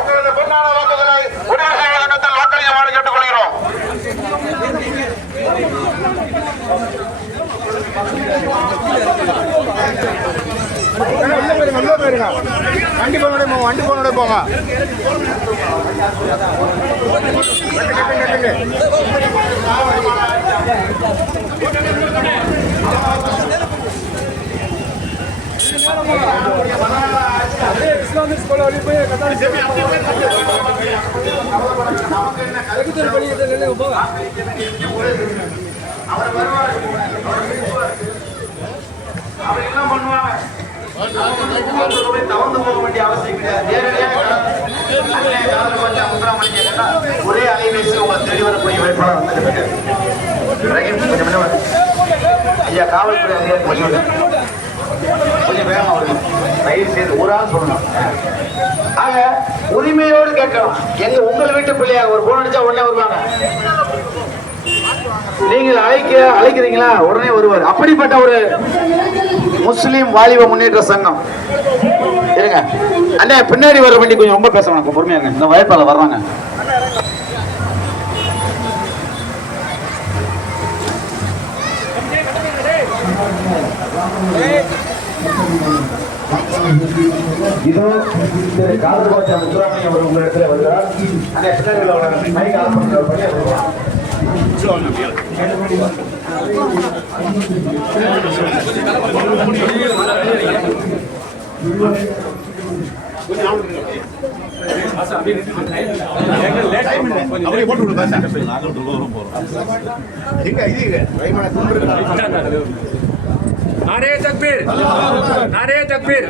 உங்களது பொன்னான வாக்குகளை உடனடியாக வாக்களிக்குமாறு கேட்டுக்கொள்கிறோம். வண்டி போனோட போங்க. இஸ்லாமிக் ஸ்கூல் போய் அவர் வருவார். அவர் என்ன பண்ணுவாங்க? தவறு போக வேண்டிய அவசியம் கிடையாது. ஒரே அலைபேசி உங்களை தேடி வரக்கூடிய வேட்பாளர் ஐயா காவல்துறை அதிகாரி கொஞ்சம் வேகமா வருது. தயவு செய்து ஒரு ஆள் சொல்லணும். ஆக உரிமையோடு கேட்கணும். எங்க உங்கள் வீட்டு பிள்ளையாக ஒரு போன் அடிச்சா உடனே வருவாங்க. நீங்கள் அழைக்கிறீங்களா உடனே வருவார். அப்படிப்பட்ட ஒரு முஸ்லிம் வாலிப முன்னேற்ற சங்கம் இருங்க. அண்ணே பின்னாடி வர வண்டி கொஞ்சம் ரொம்ப பேச வேணாம், பொறுமையாங்க. இந்த வேட்பாளர் வர்றாங்க. இதோ காலகோட்டை முத்துராமணி அவர் உங்க இடத்துல வருகிறார். नारे तकबीर, नारे तकबीर।